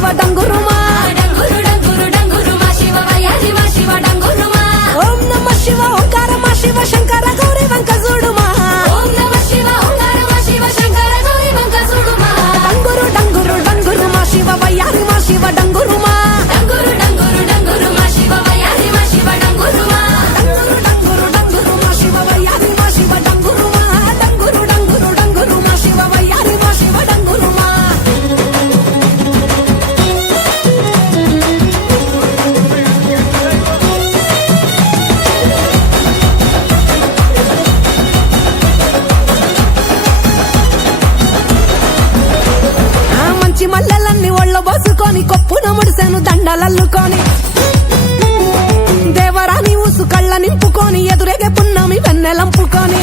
శివ డంగురుమా ఓం నమ శివ ఓంకార మా శివ శంకర గౌరీ వంక చూడుమా డంగురు డంగురు డంగురు మా శివ వయ్యారి మా శివ డంగురుమా డంగురు డంగురు డంగురు మా శివ వయ్యారి మా శివ డంగురుమా డంగురు డంగురు డంగురు మా శివ వయ్యారి మా శివ డంగురుమా డంగురు డంగురు డంగురు మా శివ వయ్యారి మా శివ డంగురుమా మంచి మల్లెలన్నీ ఒళ్ళ బోసుకొని కొప్పున ముడిసెను దండలల్లుకొని దేవరాని ఊసు కళ్ళ నింపుకొని ఎదురేగే పున్నమి వెన్నెలంపుకొని